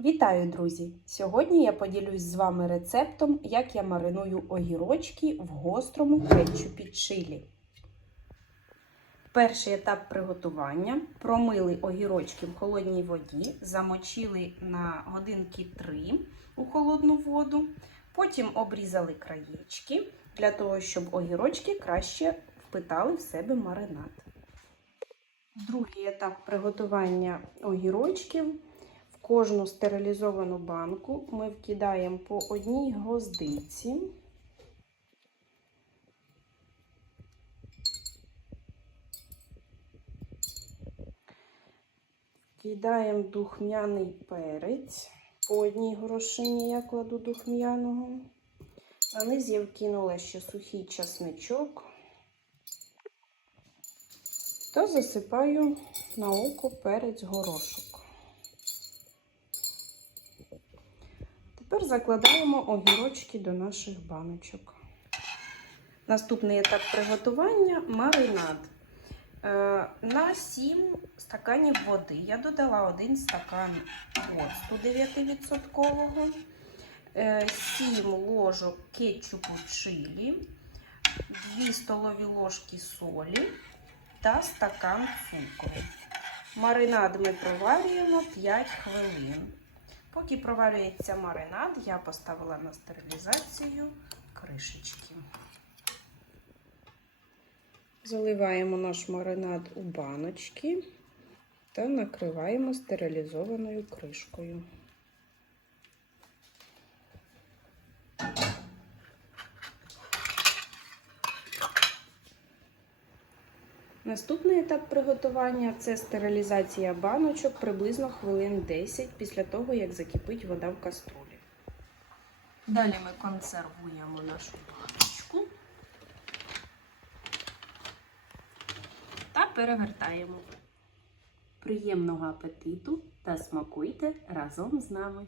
Вітаю, друзі! Сьогодні я поділюсь з вами рецептом, як я мариную огірочки в гострому кетчупі чилі. Перший етап приготування. Промили огірочки в холодній воді, замочили на годинки 3 у холодну воду. Потім обрізали краєчки для того, щоб огірочки краще впитали в себе маринад. Другий етап приготування огірочків. Кожну стерилізовану банку ми вкидаємо по одній гвоздиці. Вкидаємо духмяний перець. По одній горошині я кладу духмяного. На низ я вкинула ще сухий часничок та засипаю на око перець горошок. Тепер закладаємо огірочки до наших баночок. Наступний етап приготування маринад. Е, На 7 стаканів води я додала 1 стакан оцту 9%, 7 ложок кетчупу чилі, 2 столові ложки солі та стакан цукру. Маринад ми проварюємо 5 хвилин. Поки проварюється маринад, я поставила на стерилізацію кришечки. Заливаємо наш маринад у баночки та накриваємо стерилізованою кришкою. Наступний етап приготування це стерилізація баночок приблизно хвилин 10 після того, як закипить вода в каструлі. Далі ми консервуємо нашу баночку та перевертаємо. Приємного апетиту та смакуйте разом з нами!